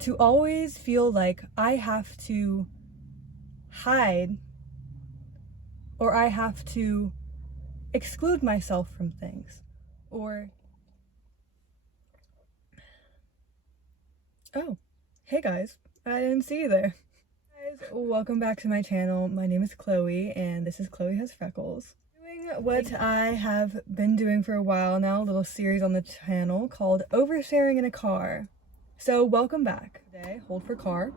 to always feel like I have to hide or I have to exclude myself from things. Or, oh, hey guys, I didn't see you there. Guys, welcome back to my channel. My name is Chloe, and this is Chloe Has Freckles. Doing what I have been doing for a while now, a little series on the channel called Oversharing in a Car. So welcome back. Today, hold for car.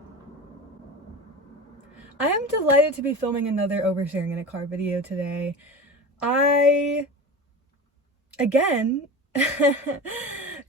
I am delighted to be filming another Oversharing in a Car video today. Again,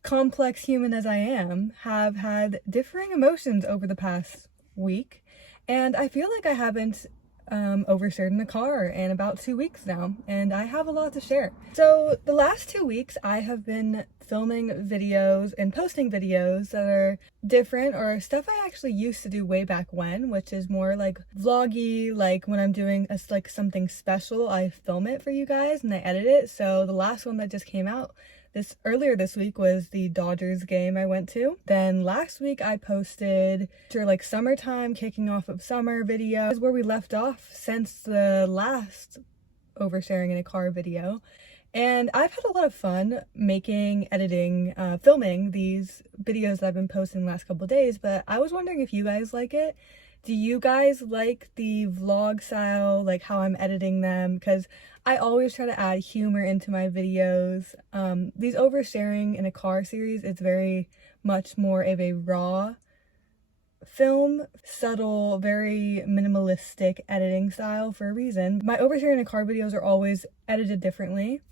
complex human as I am, have had differing emotions over the past week, and I feel like I haven't overshared in the car in about 2 weeks now, and I have a lot to share. So the last 2 weeks I have been filming videos and posting videos that are different, or stuff I actually used to do way back when, which is more like vloggy, like when I'm doing like something special, I film it for you guys and I edit it. So the last one that just came out earlier this week was the Dodgers game I went to. Then last week I posted like summertime, kicking off of summer video. This is where we left off since the last Oversharing in a Car video. And I've had a lot of fun making, editing, filming these videos that I've been posting the last couple of days, but I was wondering if you guys like it. Do you guys like the vlog style, like how I'm editing them? Because I always try to add humor into my videos. These Oversharing in a Car series, it's very much more of a raw film, subtle, very minimalistic editing style for a reason. My Oversharing in a Car videos are always edited differently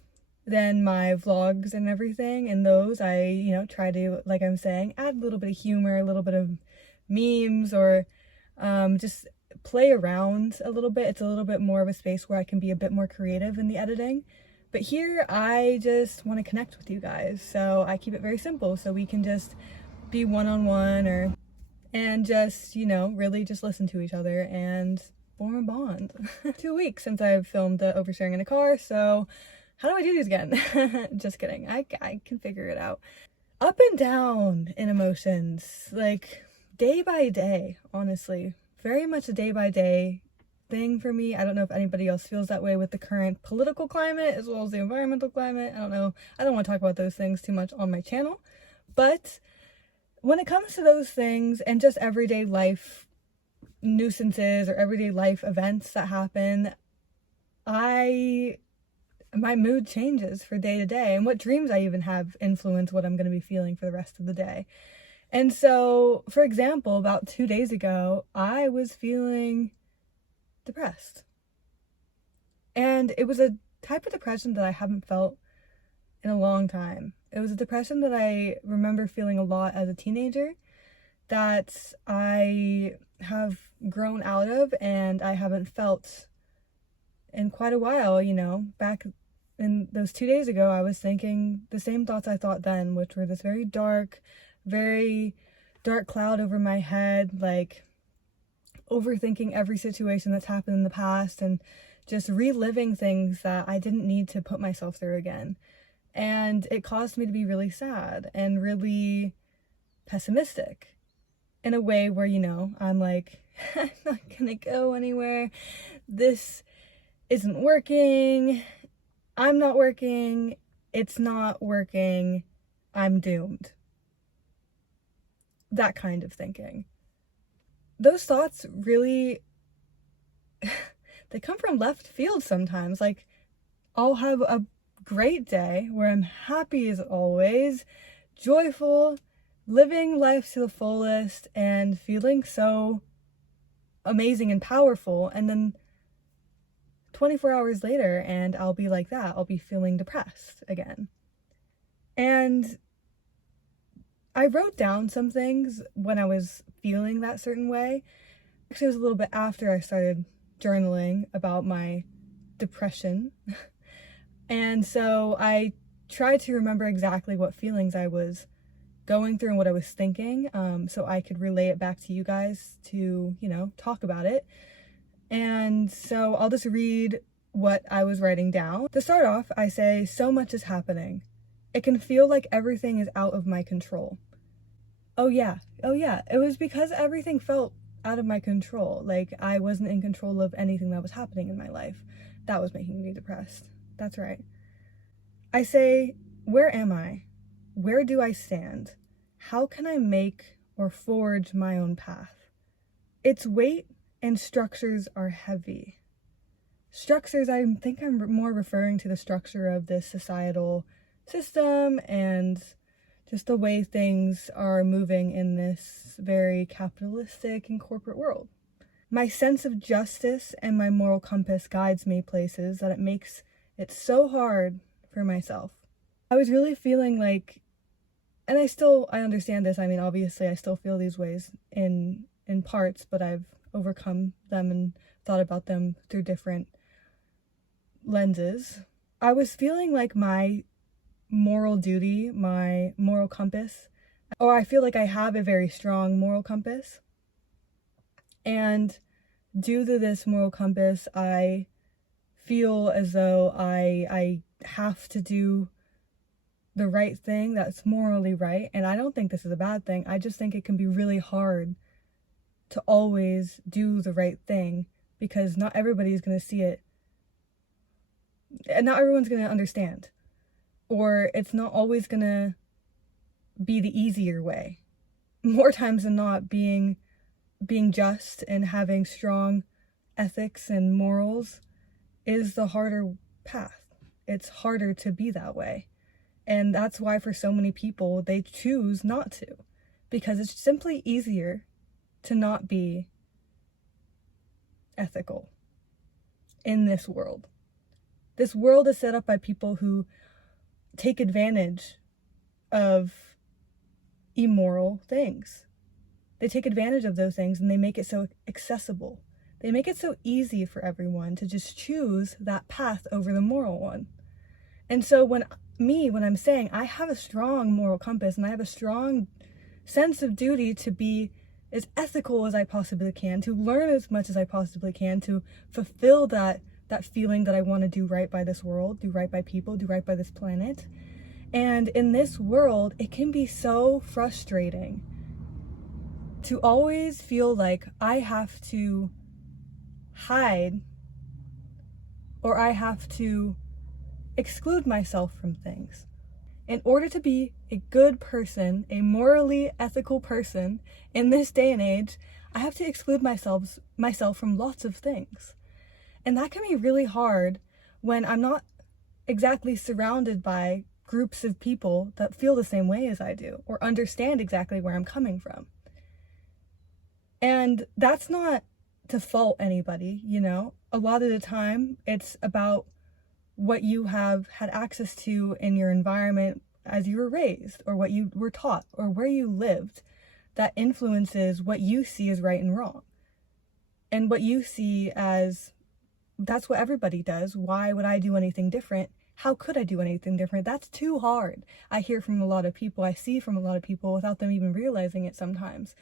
than my vlogs and everything, and those I, try to, like I'm saying, add a little bit of humor, a little bit of memes, or just play around a little bit. It's a little bit more of a space where I can be a bit more creative in the editing. But here I just want to connect with you guys, so I keep it very simple so we can just be one-on-one and just, really just listen to each other and form a bond. 2 weeks since I've filmed the Oversharing in a Car, so how do I do these again? Just kidding. I can figure it out. Up and down in emotions, like day by day, honestly. Very much a day by day thing for me. I don't know if anybody else feels that way with the current political climate as well as the environmental climate. I don't know. I don't want to talk about those things too much on my channel. But when it comes to those things and just everyday life nuisances or everyday life events that happen, my mood changes for day to day, and what dreams I even have influence what I'm going to be feeling for the rest of the day. And so, for example, about 2 days ago, I was feeling depressed. And it was a type of depression that I haven't felt in a long time. It was a depression that I remember feeling a lot as a teenager, that I have grown out of and I haven't felt in quite a while. Back in those 2 days ago, I was thinking the same thoughts I thought then, which were this very dark cloud over my head, like overthinking every situation that's happened in the past and just reliving things that I didn't need to put myself through again. And it caused me to be really sad and really pessimistic in a way where, I'm like, I'm not gonna go anywhere. This isn't working. I'm not working. It's not working. I'm doomed. That kind of thinking. Those thoughts really, they come from left field sometimes. Like, I'll have a great day where I'm happy as always, joyful, living life to the fullest, and feeling so amazing and powerful. And then 24 hours later, and I'll be like that. I'll be feeling depressed again. And I wrote down some things when I was feeling that certain way. Actually, it was a little bit after I started journaling about my depression. And so I tried to remember exactly what feelings I was going through and what I was thinking, so I could relay it back to you guys to, talk about it. And so I'll just read what I was writing down. To start off, I say, so much is happening. It can feel like everything is out of my control. Oh yeah. Oh yeah. It was because everything felt out of my control. Like I wasn't in control of anything that was happening in my life. That was making me depressed. That's right. I say, where am I? Where do I stand? How can I make or forge my own path? Its weight and structures are heavy. Structures, I think I'm more referring to the structure of this societal system and just the way things are moving in this very capitalistic and corporate world. My sense of justice and my moral compass guides me places that it makes it so hard for myself. I was really feeling like, and I understand this. I mean, obviously I still feel these ways in parts, but I've overcome them and thought about them through different lenses. I was feeling like my moral duty, my moral compass, or I feel like I have a very strong moral compass. And due to this moral compass, I feel as though I have to do the right thing that's morally right. And I don't think this is a bad thing. I just think it can be really hard to always do the right thing because not everybody's going to see it. And not everyone's going to understand. Or it's not always going to be the easier way. More times than not, being just and having strong ethics and morals is the harder path. It's harder to be that way. And that's why for so many people, they choose not to. Because it's simply easier to not be ethical in this world. This world is set up by people who take advantage of immoral things. They take advantage of those things and they make it so accessible. They make it so easy for everyone to just choose that path over the moral one. And so when I'm saying I have a strong moral compass and I have a strong sense of duty to be as ethical as I possibly can, to learn as much as I possibly can, to fulfill that feeling that I want to do right by this world, do right by people, do right by this planet. And in this world, it can be so frustrating to always feel like I have to hide or I have to exclude myself from things. In order to be a good person, a morally ethical person in this day and age, I have to exclude myself from lots of things. And that can be really hard when I'm not exactly surrounded by groups of people that feel the same way as I do or understand exactly where I'm coming from. And that's not to fault anybody, you know? A lot of the time, it's about what you have had access to in your environment as you were raised, or what you were taught, or where you lived, that influences what you see as right and wrong. And what you see as, that's what everybody does. Why would I do anything different? How could I do anything different? That's too hard. I hear from a lot of people, I see from a lot of people without them even realizing it sometimes.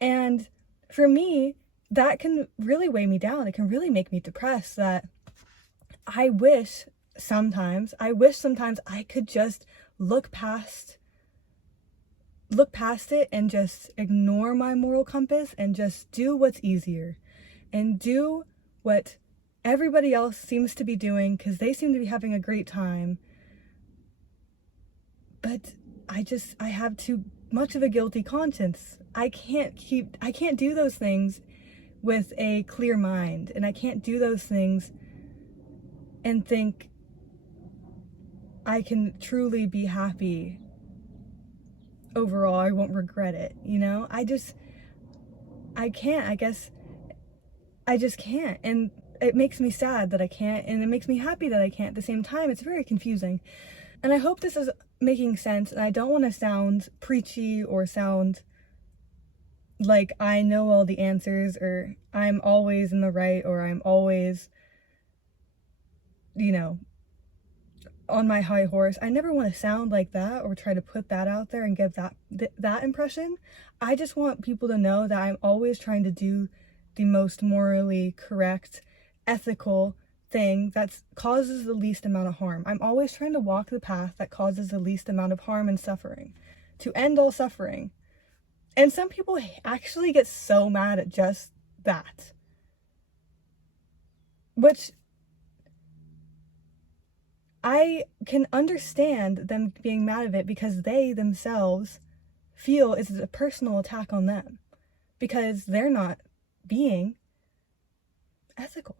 And for me, that can really weigh me down. It can really make me depressed that I wish sometimes I could just look past it and just ignore my moral compass and just do what's easier and do what everybody else seems to be doing because they seem to be having a great time. But I have too much of a guilty conscience. I can't do those things with a clear mind, and I can't do those things and think I can truly be happy overall. I won't regret it, you know? I can't. I guess I just can't. And it makes me sad that I can't, and it makes me happy that I can't at the same time. It's very confusing. And I hope this is making sense, and I don't want to sound preachy or sound like I know all the answers or I'm always in the right or I'm always, you know, on my high horse. I never want to sound like that or try to put that out there and give that impression. I just want people to know that I'm always trying to do the most morally correct, ethical thing that causes the least amount of harm. I'm always trying to walk the path that causes the least amount of harm and suffering, to end all suffering, And some people actually get so mad at just that, which I can understand them being mad at it because they themselves feel it's a personal attack on them because they're not being ethical.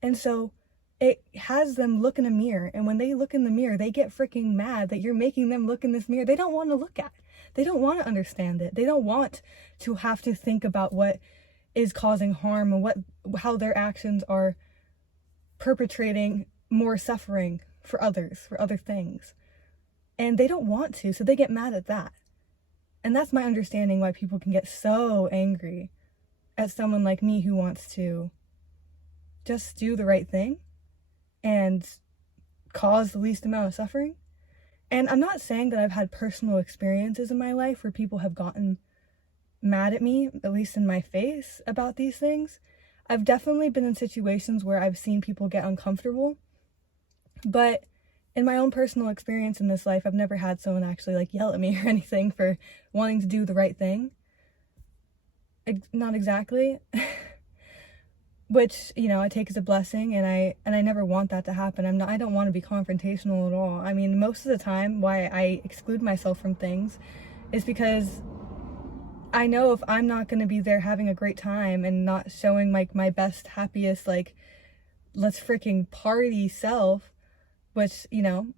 And so it has them look in a mirror, and when they look in the mirror, they get freaking mad that you're making them look in this mirror they don't want to look at. They don't want to understand it. They don't want to have to think about what is causing harm and how their actions are perpetrating more suffering for others, for other things. And they don't want to, so they get mad at that. And that's my understanding why people can get so angry at someone like me who wants to just do the right thing and cause the least amount of suffering. And I'm not saying that I've had personal experiences in my life where people have gotten mad at me, at least in my face, about these things. I've definitely been in situations where I've seen people get uncomfortable, but in my own personal experience in this life, I've never had someone actually like yell at me or anything for wanting to do the right thing. Not exactly. Which, you know, I take as a blessing, and I never want that to happen. I don't want to be confrontational at all. I mean, most of the time why I exclude myself from things is because I know if I'm not going to be there having a great time and not showing like my best, happiest, like, let's freaking party self, which, you know,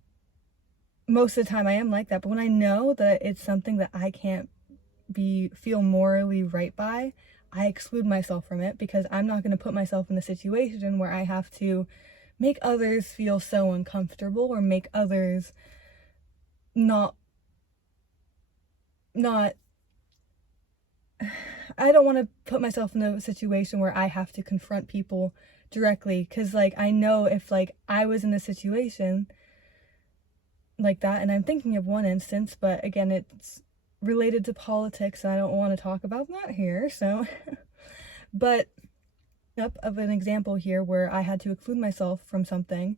most of the time I am like that. But when I know that it's something that I can't feel morally right by, I exclude myself from it because I'm not going to put myself in a situation where I have to make others feel so uncomfortable or make others not I don't want to put myself in a situation where I have to confront people directly, because like I know if like I was in a situation like that, and I'm thinking of one instance, but again, it's related to politics and I don't want to talk about that here, so but up of an example here where I had to exclude myself from something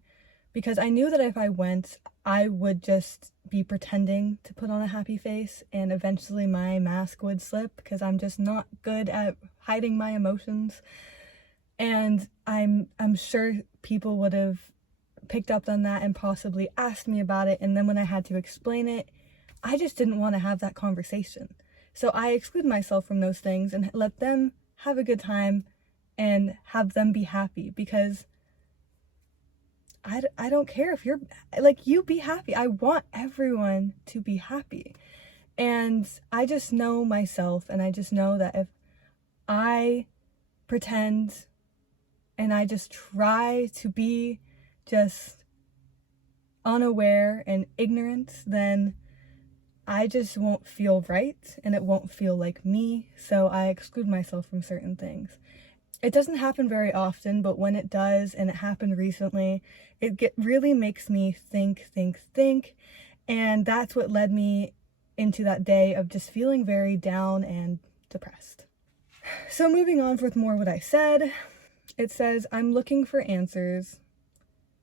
because I knew that if I went, I would just be pretending to put on a happy face, and eventually my mask would slip because I'm just not good at hiding my emotions. And I'm sure people would have picked up on that and possibly asked me about it, and then when I had to explain it, I just didn't want to have that conversation. So I exclude myself from those things and let them have a good time and have them be happy, because I don't care if you're like, you be happy. I want everyone to be happy. And I just know myself, and I just know that if I pretend and I just try to be just unaware and ignorant, then I just won't feel right and it won't feel like me. So I exclude myself from certain things. It doesn't happen very often, but when it does, and it happened recently, it really makes me think. And that's what led me into that day of just feeling very down and depressed. So moving on with more what I said, it says, I'm looking for answers.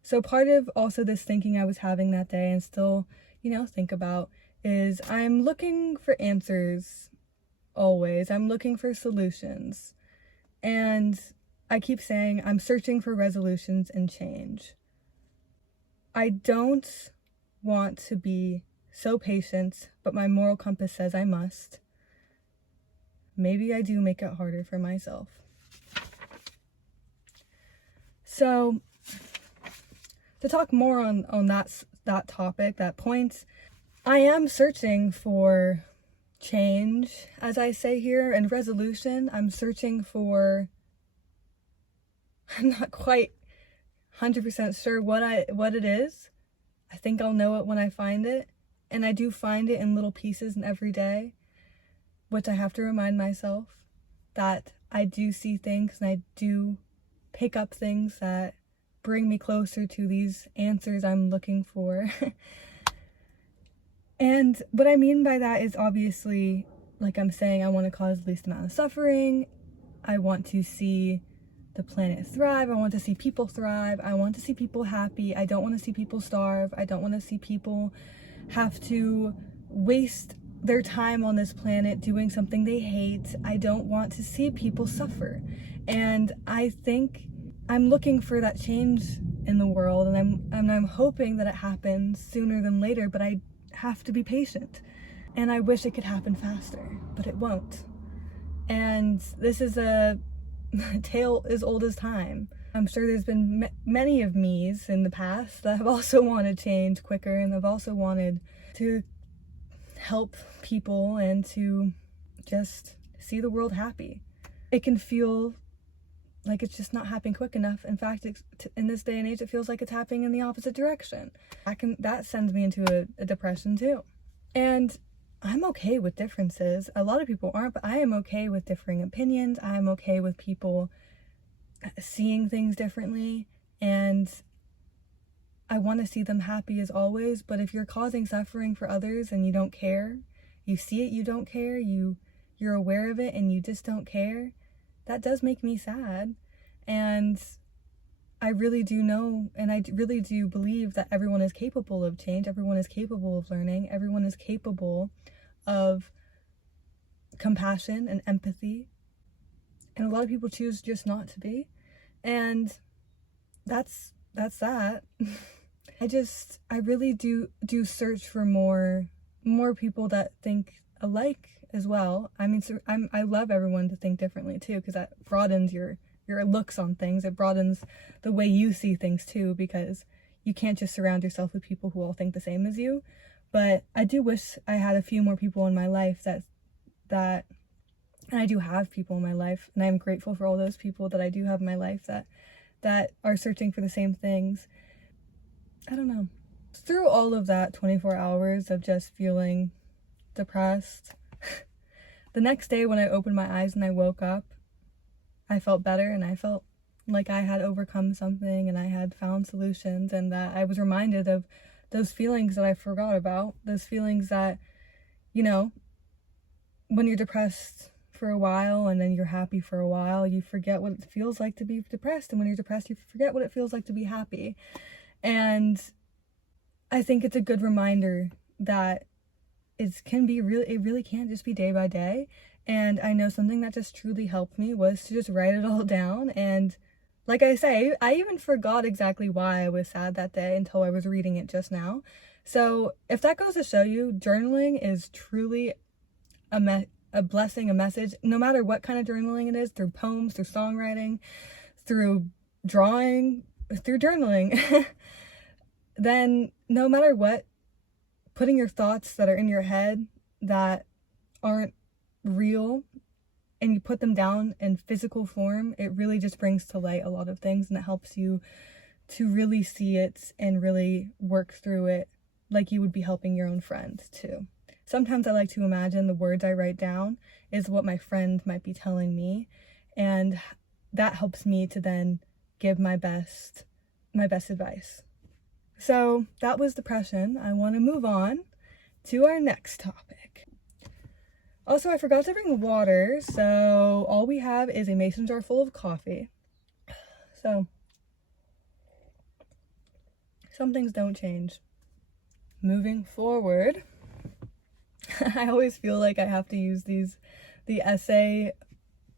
So part of also this thinking I was having that day and still, you know, think about is I'm looking for answers always. I'm looking for solutions. And I keep saying I'm searching for resolutions and change. I don't want to be so patient, but my moral compass says I must. Maybe I do make it harder for myself. So to talk more on that topic, that point, I am searching for change, as I say here, and resolution. I'm searching for, I'm not quite 100% sure what it is. I think I'll know it when I find it, and I do find it in little pieces and every day, which I have to remind myself that I do see things and I do pick up things that bring me closer to these answers I'm looking for. And what I mean by that is obviously, like I'm saying, I want to cause the least amount of suffering. I want to see the planet thrive. I want to see people thrive. I want to see people happy. I don't want to see people starve. I don't want to see people have to waste their time on this planet doing something they hate. I don't want to see people suffer. And I think I'm looking for that change in the world, and I'm hoping that it happens sooner than later, but I have to be patient. And I wish it could happen faster, but it won't. And this is a tale as old as time. I'm sure there's been many of me's in the past that have also wanted change quicker, and have also wanted to help people and to just see the world happy. It can feel like it's just not happening quick enough. In fact, in this day and age, it feels like it's happening in the opposite direction. That sends me into a depression too. And I'm okay with differences. A lot of people aren't, but I am okay with differing opinions. I am okay with people seeing things differently, and I want to see them happy as always. But if you're causing suffering for others and you don't care, you see it, you don't care, you're aware of it and you just don't care, that does make me sad. And I really do know, and I really do believe that everyone is capable of change. Everyone is capable of learning. Everyone is capable of compassion and empathy. And a lot of people choose just not to be. And that's that. I really do search for more people that think alike as well. I mean, I love everyone to think differently too, because that broadens your looks on things. It broadens the way you see things too, because you can't just surround yourself with people who all think the same as you. But I do wish I had a few more people in my life that and I do have people in my life, and I'm grateful for all those people that I do have in my life that are searching for the same things. I don't know. Through all of that 24 hours of just feeling depressed, the next day when I opened my eyes and I woke up, I felt better, and I felt like I had overcome something and I had found solutions, and that I was reminded of those feelings that I forgot about. Those feelings that, when you're depressed for a while and then you're happy for a while, you forget what it feels like to be depressed. And when you're depressed, you forget what it feels like to be happy. And I think it's a good reminder that it really can't just be day by day. And I know something that just truly helped me was to just write it all down. And like I say, I even forgot exactly why I was sad that day until I was reading it just now. So if that goes to show you, journaling is truly a blessing, a message, no matter what kind of journaling it is, through poems, through songwriting, through drawing, through journaling, then no matter what, putting your thoughts that are in your head that aren't real and you put them down in physical form, it really just brings to light a lot of things, and it helps you to really see it and really work through it like you would be helping your own friend too. Sometimes I like to imagine the words I write down is what my friend might be telling me, and that helps me to then give my best advice. So that was depression. I want to move on to our next topic. Also, I forgot to bring water, so all we have is a mason jar full of coffee. So some things don't change. Moving forward, I always feel like I have to use the essay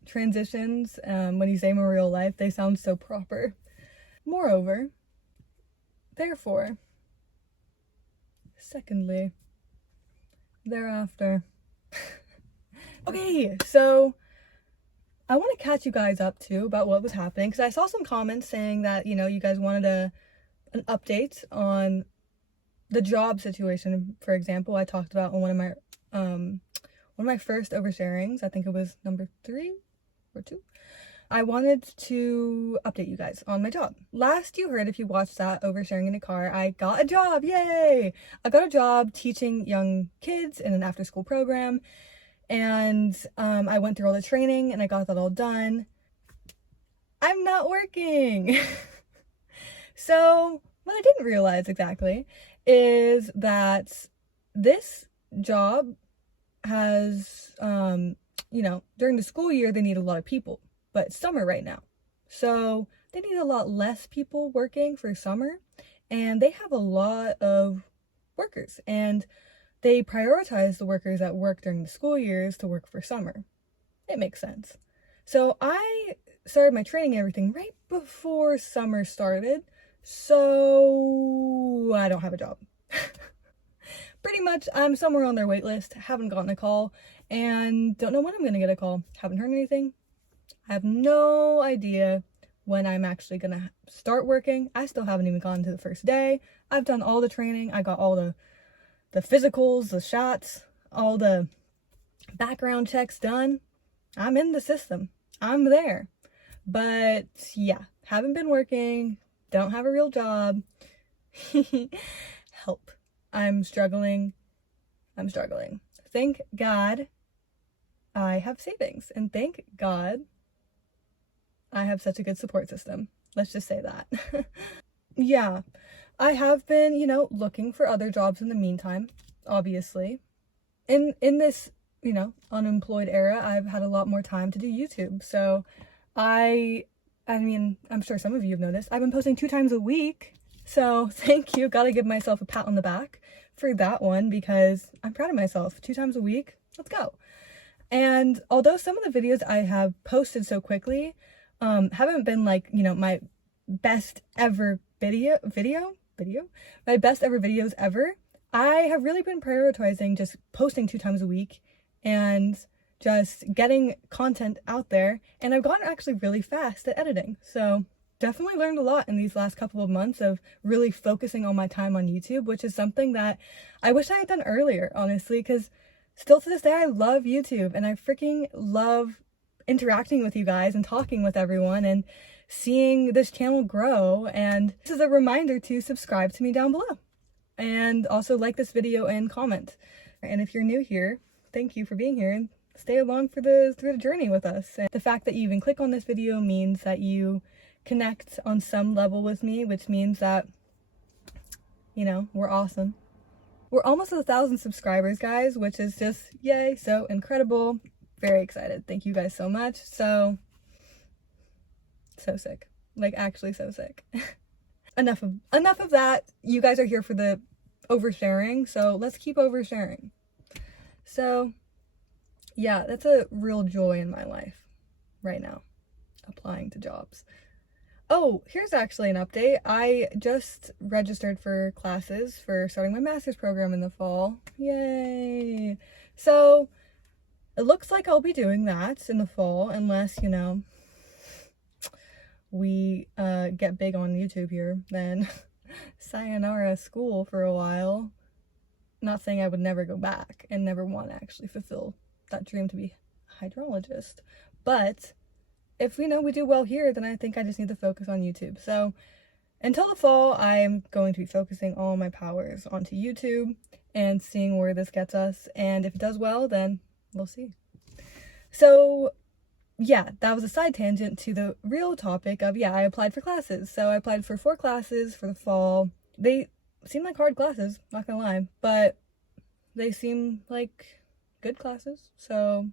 transitions when you say them in real life. They sound so proper. Moreover, therefore, secondly, thereafter. Okay, so I want to catch you guys up too about what was happening, because I saw some comments saying that, you guys wanted an update on the job situation. For example, I talked about on one of my first oversharings, I think it was number 3 or 2. I wanted to update you guys on my job. Last you heard, if you watched that oversharing in a car, I got a job. Yay! I got a job teaching young kids in an after-school program, and I went through all the training and I got that all done. I'm not working. So what I didn't realize exactly is that this job has, during the school year, they need a lot of people, but it's summer right now. So they need a lot less people working for summer, and they have a lot of workers. And they prioritize the workers that work during the school years to work for summer. It makes sense. So I started my training and everything right before summer started, so I don't have a job. Pretty much, I'm somewhere on their wait list, haven't gotten a call, and don't know when I'm gonna get a call. Haven't heard anything. I have no idea when I'm actually gonna start working. I still haven't even gone to the first day. I've done all the training. I got all the physicals, the shots, all the background checks done. I'm in the system. I'm there. But yeah, haven't been working, don't have a real job. Help. I'm struggling. Thank God I have savings, and thank God I have such a good support system. Let's just say that. Yeah, I have been, looking for other jobs in the meantime, obviously. In this, unemployed era, I've had a lot more time to do YouTube. So I mean, I'm sure some of you have noticed, I've been posting 2 times a week. So thank you. Gotta give myself a pat on the back for that one, because I'm proud of myself. 2 times a week. Let's go. And although some of the videos I have posted so quickly haven't been like, my best ever my best ever videos ever, I have really been prioritizing just posting 2 times a week and just getting content out there. And I've gotten actually really fast at editing. So definitely learned a lot in these last couple of months of really focusing all my time on YouTube, which is something that I wish I had done earlier, honestly, because still to this day, I love YouTube and I freaking love interacting with you guys and talking with everyone and seeing this channel grow. And this is a reminder to subscribe to me down below and also like this video and comment. And if you're new here, thank you for being here and stay along through the journey with us. And the fact that you even click on this video means that you connect on some level with me, which means that, we're awesome. We're almost at 1,000 subscribers, guys, which is just yay, so incredible. Very excited. Thank you guys so much. So sick. Like, actually so sick. Enough of that. You guys are here for the oversharing, so let's keep oversharing. So yeah, that's a real joy in my life right now, applying to jobs. Oh, here's actually an update. I just registered for classes for starting my master's program in the fall. Yay! So it looks like I'll be doing that in the fall, unless, we get big on YouTube here, then sayonara school for a while. Not saying I would never go back and never want to actually fulfill that dream to be a hydrologist, but if we do well here, then I think I just need to focus on YouTube. So until the fall, I'm going to be focusing all my powers onto YouTube and seeing where this gets us, and if it does well, then we'll see. So yeah, that was a side tangent to the real topic of, I applied for classes. So I applied for 4 classes for the fall. They seem like hard classes, not gonna lie, but they seem like good classes. So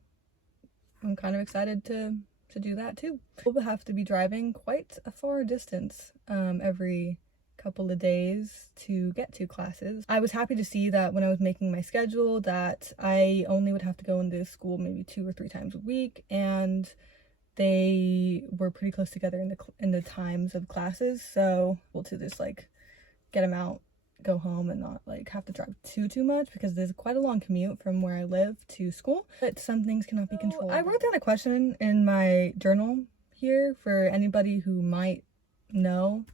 I'm kind of excited to do that too. We'll have to be driving quite a far distance every couple of days to get to classes. I was happy to see that when I was making my schedule that I only would have to go into school maybe 2 or 3 times a week, and they were pretty close together in the times of classes, so able to just like get them out, go home, and not like have to drive too much, because there's quite a long commute from where I live to school, but some things cannot be controlled. I wrote down a question in my journal here for anybody who might know.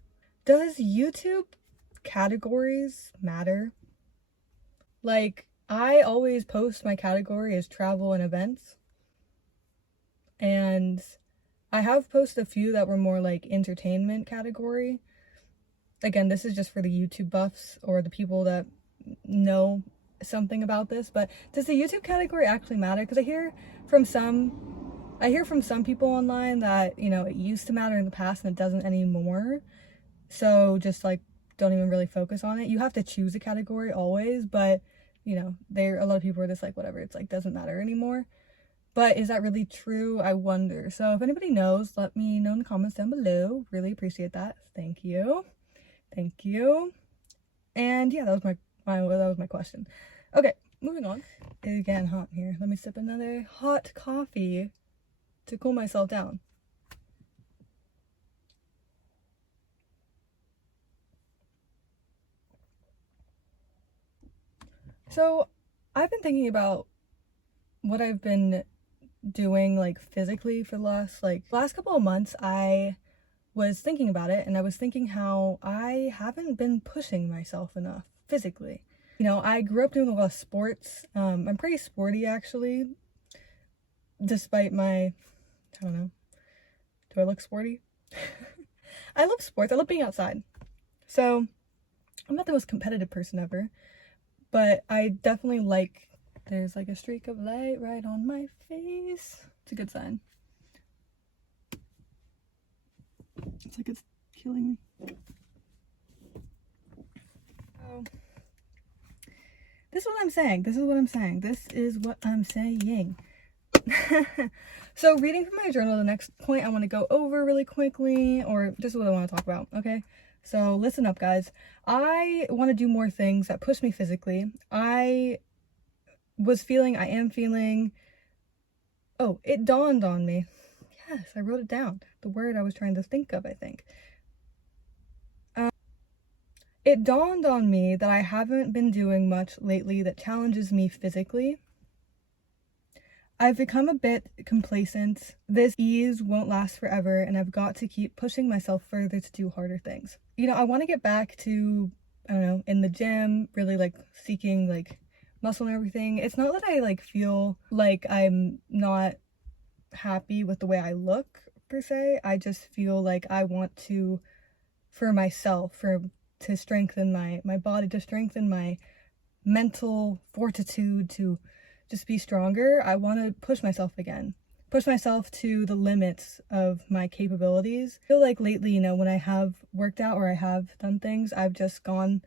Does YouTube categories matter? Like, I always post my category as travel and events, and I have posted a few that were more like entertainment category. Again, this is just for the YouTube buffs or the people that know something about this, but does the YouTube category actually matter? Because I hear from some people online that, it used to matter in the past and it doesn't anymore. So just like, don't even really focus on it. You have to choose a category always, but a lot of people are just like, whatever, it's like, doesn't matter anymore. But is that really true? I wonder. So if anybody knows, let me know in the comments down below. Really appreciate that. Thank you. And yeah, that was my question. Okay, moving on. It's getting hot in here. Let me sip another hot coffee to cool myself down. So I've been thinking about what I've been doing like physically for the last couple of months. I was thinking about it, and I was thinking how I haven't been pushing myself enough physically. You know, I grew up doing a lot of sports. I'm pretty sporty actually, despite my, I don't know, do I look sporty? I love sports. I love being outside. So I'm not the most competitive person ever, but I definitely like, there's like a streak of light right on my face. It's a good sign. It's like it's killing me. Oh. This is what I'm saying. This is what I'm saying. This is what I'm saying. So reading from my journal, the next point I want to go over really quickly, or just what I want to talk about, okay? So listen up, guys. I want to do more things that push me physically. I am feeling, oh, it dawned on me. Yes, I wrote it down. The word I was trying to think of, I think. It dawned on me that I haven't been doing much lately that challenges me physically. I've become a bit complacent. This ease won't last forever, and I've got to keep pushing myself further to do harder things. You know, I want to get back to, I don't know, in the gym, really like seeking like muscle and everything. It's not that I like feel like I'm not happy with the way I look per se. I just feel like I want to, for myself, to strengthen my body, to strengthen my mental fortitude, to just be stronger. I want to push myself again, push myself to the limits of my capabilities. I feel like lately, you know, when I have worked out or I have done things, I've just gone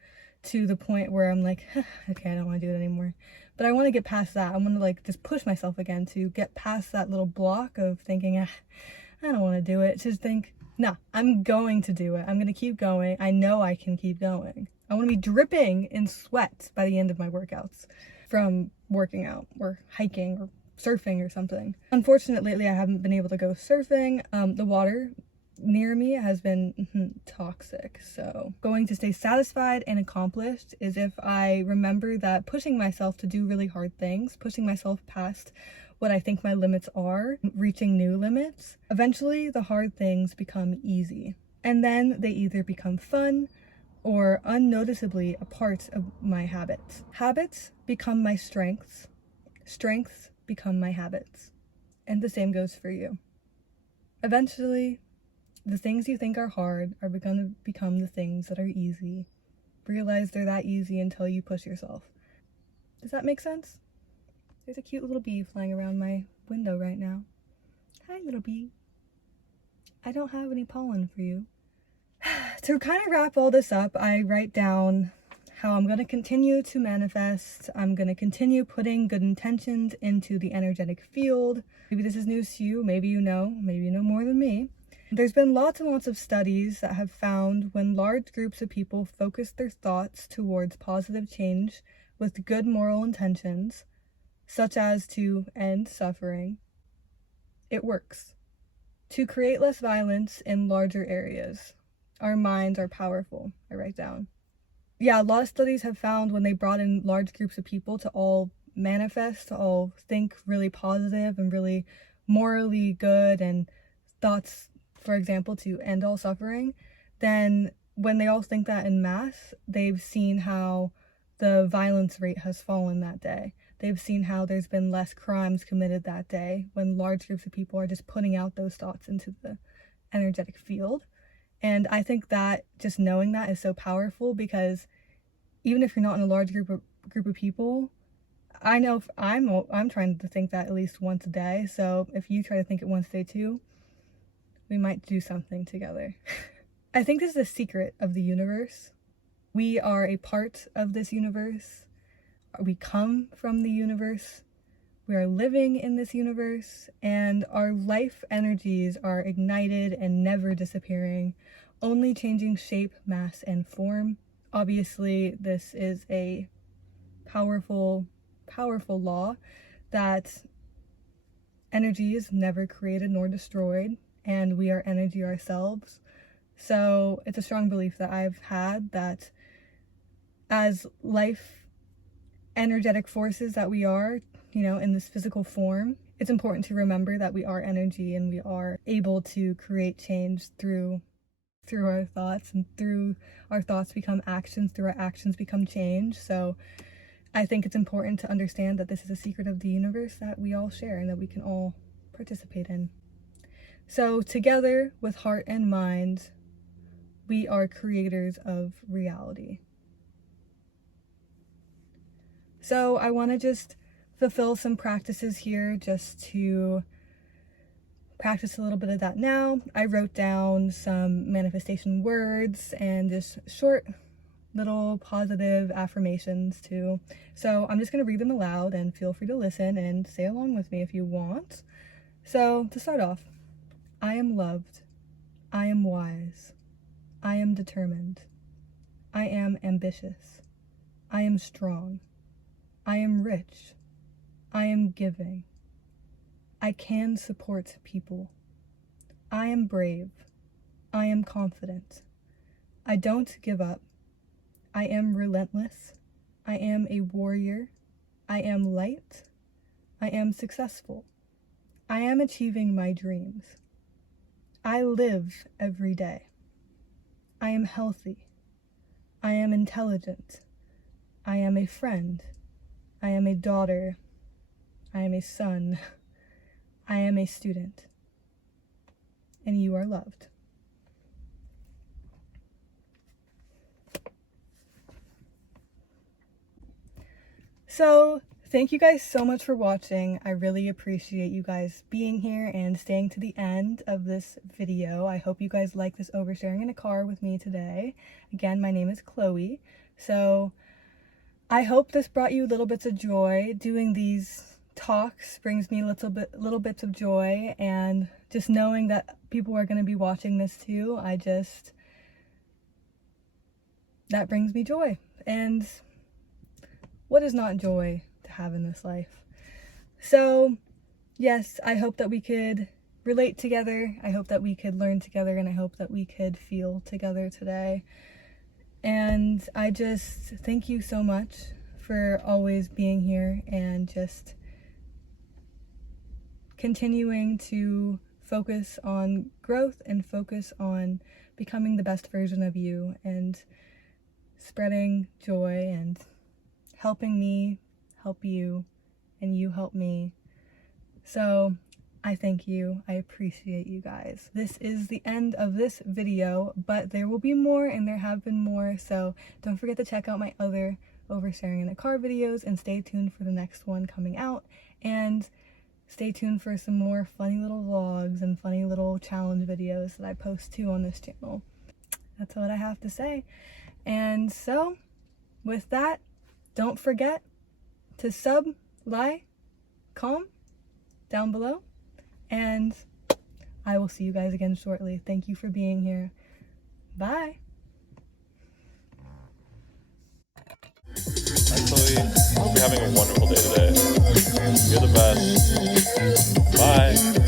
to the point where I'm like, okay, I don't want to do it anymore. But I want to get past that. I want to like just push myself again to get past that little block of thinking, I don't want to do it. Just think, no, I'm going to do it. I'm going to keep going. I know I can keep going. I want to be dripping in sweat by the end of my workouts from working out or hiking or surfing or something. Unfortunately, lately I haven't been able to go surfing. The water near me has been toxic. So going to stay satisfied and accomplished is if I remember that pushing myself to do really hard things, pushing myself past what I think my limits are, reaching new limits, eventually the hard things become easy. And then they either become fun or unnoticeably a part of my habits. Habits become my strengths. Strengths become my habits. And the same goes for you. Eventually, the things you think are hard are going to become the things that are easy. Realize they're that easy until you push yourself. Does that make sense? There's a cute little bee flying around my window right now. Hi, little bee. I don't have any pollen for you. To kind of wrap all this up, I write down how I'm going to continue to manifest. I'm going to continue putting good intentions into the energetic field. Maybe this is news to you. Maybe you know more than me. There's been lots and lots of studies that have found when large groups of people focus their thoughts towards positive change with good moral intentions, such as to end suffering, it works. To create less violence in larger areas. Our minds are powerful, I write down. Yeah, a lot of studies have found when they brought in large groups of people to all manifest, to all think really positive and really morally good and thoughts, for example, to end all suffering, then when they all think that in mass, they've seen how the violence rate has fallen that day. They've seen how there's been less crimes committed that day when large groups of people are just putting out those thoughts into the energetic field. And I think that just knowing that is so powerful, because even if you're not in a large group of people, I know if I'm trying to think that at least once a day. So if you try to think it once a day too, we might do something together. I think this is the secret of the universe. We are a part of this universe. We come from the universe. We are living in this universe, and our life energies are ignited and never disappearing, only changing shape, mass, and form. Obviously, this is a powerful powerful law that energy is never created nor destroyed, and we are energy ourselves. So it's a strong belief that I've had that as life energetic forces that we are, in this physical form, it's important to remember that we are energy and we are able to create change through our thoughts, and through our thoughts become actions, through our actions become change. So I think it's important to understand that this is a secret of the universe that we all share and that we can all participate in. So together with heart and mind, we are creators of reality. So I want to just fulfill some practices here, just to practice a little bit of that now. I wrote down some manifestation words and just short little positive affirmations too. So I'm just going to read them aloud, and feel free to listen and say along with me if you want. So to start off, I am loved. I am wise. I am determined. I am ambitious. I am strong. I am rich. I am giving. I can support people. I am brave. I am confident. I don't give up. I am relentless. I am a warrior. I am light. I am successful. I am achieving my dreams. I live every day. I am healthy. I am intelligent. I am a friend. I am a daughter. I am a son. I am a student. And you are loved. So thank you guys so much for watching. I really appreciate you guys being here and staying to the end of this video. I hope you guys like this oversharing in a car with me today. Again, my name is Chloe. So I hope this brought you little bits of joy. Doing these talks brings me little bits of joy, and just knowing that people are going to be watching this too, that brings me joy. And what is not joy to have in this life? So yes, I hope that we could relate together. I hope that we could learn together, and I hope that we could feel together today. And I just thank you so much for always being here and just continuing to focus on growth and focus on becoming the best version of you, and spreading joy and helping me help you and you help me. So I thank you. I appreciate you guys. This is the end of this video, but there will be more, and there have been more. So don't forget to check out my other oversharing in the car videos, and stay tuned for the next one coming out. And stay tuned for some more funny little vlogs and funny little challenge videos that I post too on this channel. That's what I have to say. And so with that, don't forget to sub, like, comment down below, and I will see you guys again shortly. Thank you for being here. Bye. Hi Chloe, I hope you're having a wonderful day today. You're the best. Bye.